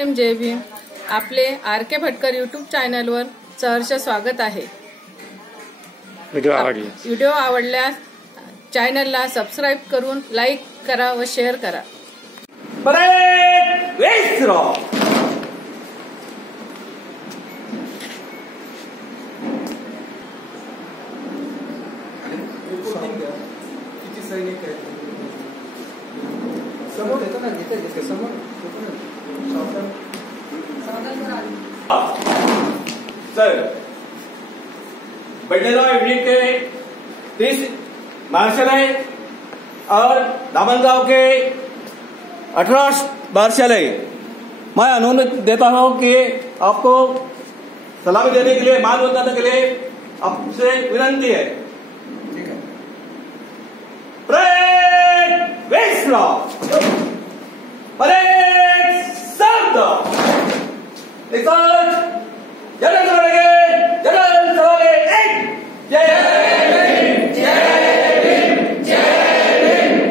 प्रेम जय भीम. आपले RK. Bhatkar YouTube चॅनलवर सहर्ष स्वागत आहे. व्हिडिओ आवडल्यास चॅनलला सबस्क्राईब करून लाईक करा व शेअर करा. किती सैनिक आहेत समोर येतो ना, घेते समोर सर बडनेरा यूनिट के 30 मार्शल है और दामनगांव के 18 मार्शल है. मैं अनुरोध देता हूं कि आपको सलामी देने के लिए, मान बताने के लिए आपसे विनंती है. ठीक है. परेड विश्राम, परेड शब्द जनरल चलाएंगे, जनरल चलाएंगे. एक जय भीम, जय भीम, जय भीम.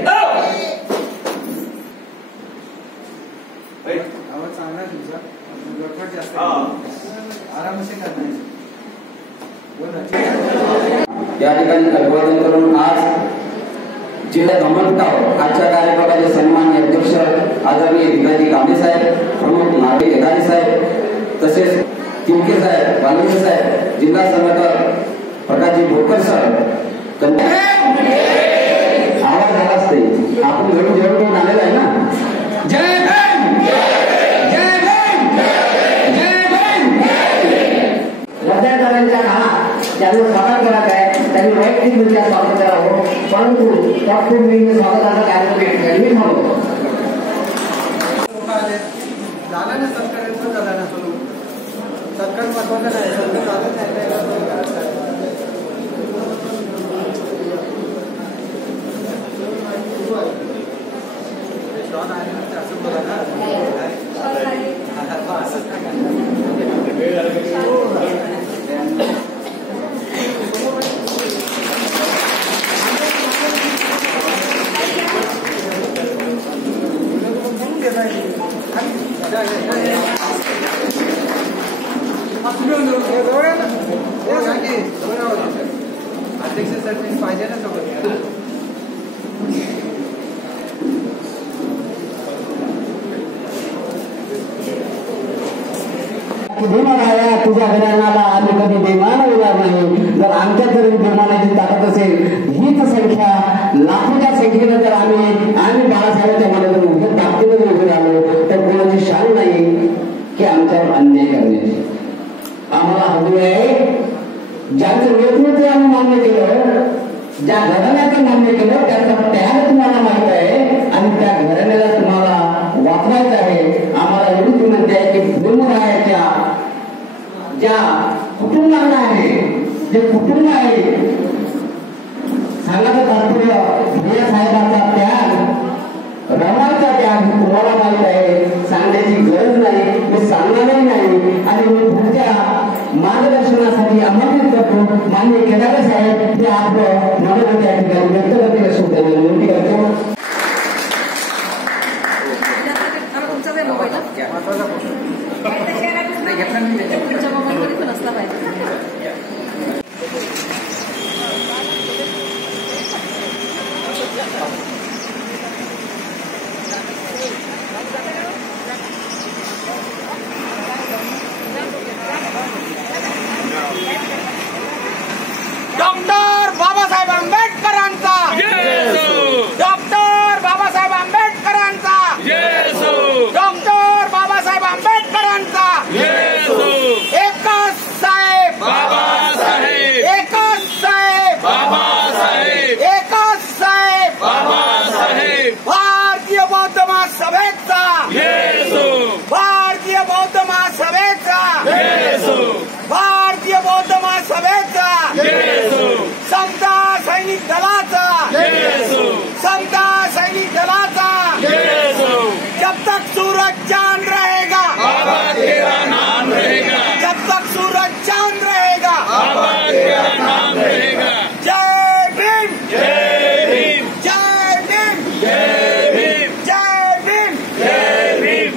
आवाज चांगला तुझा, गडबड जास्त आराम से करना है. या ठिकाणी अभिवादन करून आज जिल्हा धमनगाव आजच्या कार्यक्रमाचे सन्माननीय अध्यक्ष आदरणीय भिकाजी कांबळे साहेब, प्रमुख नारायण केदारी साहेब, तसेच तिमके साहेब, वाल्मिके साहेब, जिल्हा संघटक प्रकाशजी भोकर सर, आवाज आलाच नाही. आपण घरून जेवण आलेला आहे ना. जय भीम, जय भीम, जय भीम. रद्दाकारांच्या काळात ज्यांना स्वागत करत आहे त्यांनी वैयक्तिकरित्या स्वागत करावं, परंतु डॉक्टर स्वागताचा कार्यक्रम मी म्हणतो. झाला ना सरकार, झाला ना सरकार महत्वाचं नाही, सरकार झालं नाही. शॉन आहे असं बोला ना, अध्यक्षासाठी पाहिजे ना सोबत. तुझ्या घराण्याला आम्ही कधी बेमान होणार नाही. जर आमच्या जर बेमानाची ताकद असेल, हीच संख्या लाखोच्या संख्येनं जर आम्ही बाळासाहेबांच्या मनातून उभे ताकदीने उभे राहिलो तर कोणाची शान नाही की आमच्यावर अन्याय करण्याची. आम्हाला हवी आहे ज्यांचं नेतृत्व आम्ही मान्य केलं, ज्या घराण्याचं मान्य केलं त्याचा त्याग तुम्हाला माहित आहे आणि त्या घराण्याला तुम्हाला वापरायचं आहे. आम्हाला एवढीच विनंती आहे की भीमरायाच्या ज्या कुटुंबांना आहे, जे कुटुंब आहे, सांगायचं तात्पर्य भैया साहेबांचा त्याग, रमाचा त्याग तुम्हाला माहित आहे, सांगण्याची गरज नाही, मी सांगणारही नाही. आणि मी पुढच्या मार्गदर्शनासाठी आमंत्रित करतो मान्य केदारे साहेब, ते आपलं मनोगत या ठिकाणी व्यक्त करतील अशी विनंती करतो. डॉक्टर बाबासाहेब आंबेडकरांचा, डॉक्टर बाबासाहेब आंबेडकरांचा, डॉक्टर बाबासाहेब आंबेडकरांचा. एकच साहेब बाबासाहेब, एकच साहेब बाबासाहेब, एकच साहेब बाबासाहेब. भारतीय बौद्ध महासभेचा, भारतीय बौद्ध महासभेचा, भारतीय बौद्ध महासभेचा, समता सैनिक दलाचा, समता सैनिक दलाचा. जब तक सूरज चांद रहेगा बाबा तेरा नाम रहेगा, जब तक सूरज चांद रहेगा बाबा तेरा नाम रहेगा. जय भीम, जय भीम, जय भीम, जय भीम, जय भीम, जय भीम.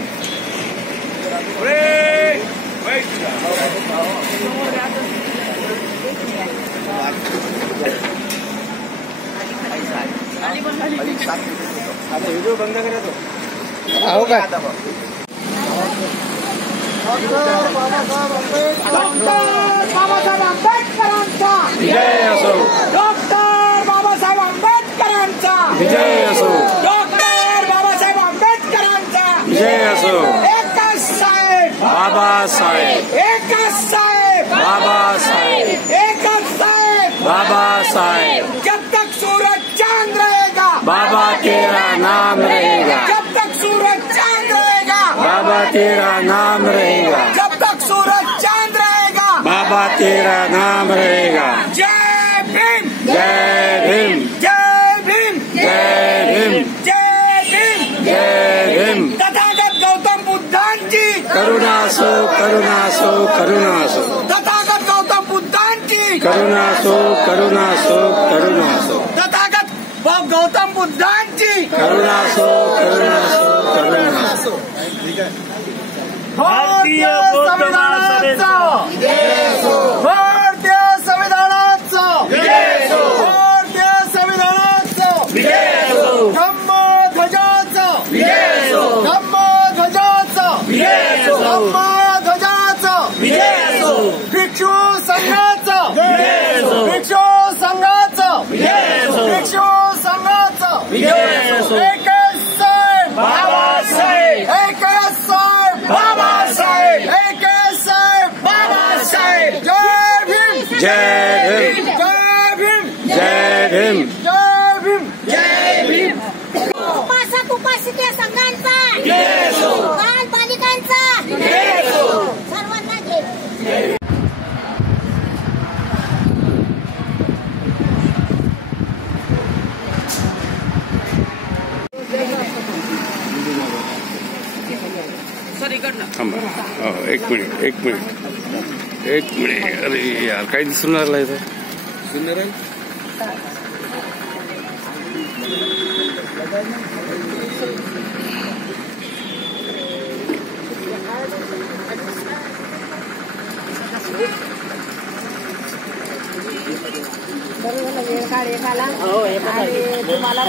व्हिडिओ बंद करा तो. हो का? डॉक्टर बाबासाहेब आंबेडकरांचा विजय असो. डॉक्टर बाबासाहेब आंबेडकरांचा विजय असो. डॉक्टर बाबासाहेब आंबेडकरांचा विजय असो. एकच साहेब बाबासाहेब. एकच साहेब बाबासाहेब. एकच साहेब बाबासाहेब. जब तक सूरज चांद रहेगा बाबा तेरा नाम रहेगा. जब तक सूरज चांद रहेगा बाबा तेरा नाम रहेगा. जब तक सूरज चांद रहेगा बाबा तेरा नाम रहेगा. जय भीम जय भीम. जय भीम जय भीम. जय भीम जय भीम. तथागत गौतम बुद्धांची करुणासो करुणासो करुणासो. तथागत गौतम बुद्धांची करुणासो करुणासो करुणासो. तथागत गौतम बुद्धांची करुणासो करुणासो करुणासो. भारतीय संविधानाचा भारतीय संविधानाचा भारतीय संविधानाचा धम्मध्वजाचा धम्मध्वजाचा धम्मध्वजाचा भिक्षू संघाचा भिक्षू संघाचा भिक्षू संघाचा एकच साहेब बाबासाहेब एकच साहेब बाबासाहेब एकच साहेब बाबासाहेब. जय भीम जय भीम. जय भीम जय भीम. जय भीम जय भीम. उपासक उपासिका संघांचा बालबालिकांचा सर्वांना जय. थांबा. हो, एक मिनिट एक मिनिट एक मिनिट. अरे यार काही दिसून लागला इथं. वेळ काढ एकाला आणि तुम्हाला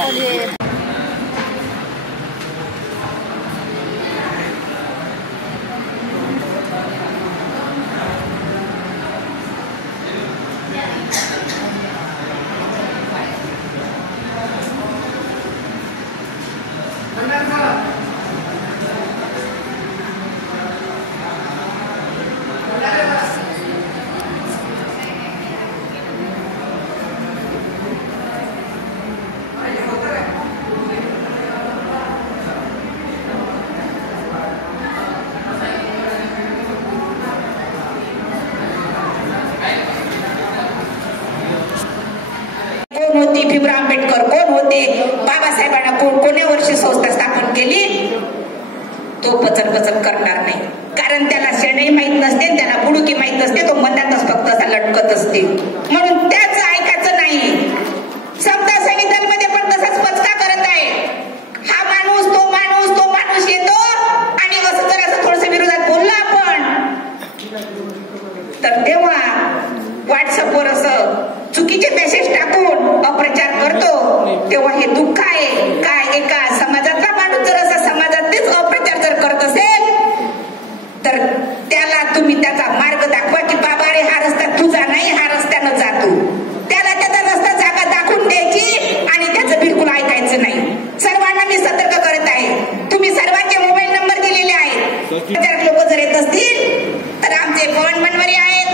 पण होती भीमराव आंबेडकर कोण होते, बाबासाहेबांना कोण्या वर्षी संस्था स्थापन केली, तो पचन करणार नाही. कारण त्याला शेणही माहित नसते, त्याला बुडुकी माहित नसते, तो मनातच फक्त असा लटकत असते. म्हणून त्याचं ऐकायचं नाही. समता सैनिक दलमध्ये पण तसाच पचका करत आहे. हा माणूस तो माणूस येतो आणि असं जर असं थोडस विरोधात बोललो आपण तर तेव्हा व्हॉट्सअपवर असं चुकीचे मेसेज टाकून अप्रचार करतो. तेव्हा हे दुःख आहे. काय एका समाजातला माणूस जर असा समाजात तेच अप्रचार जर करत असेल तर त्याला तुम्ही त्याचा मार्ग दाखवा की बाबा रे हा रस्ता तुझा नाही, हा रस्त्यानं जातो. त्याला त्याचा रस्ता जागा दाखवून द्यायची आणि त्याचं बिलकुल ऐकायचं नाही. सर्वांना मी सतर्क करत आहे. तुम्ही सर्वांचे मोबाईल नंबर दिलेले आहेत. लोक जर येत असतील तर आमचे पवन बनवरे आहेत,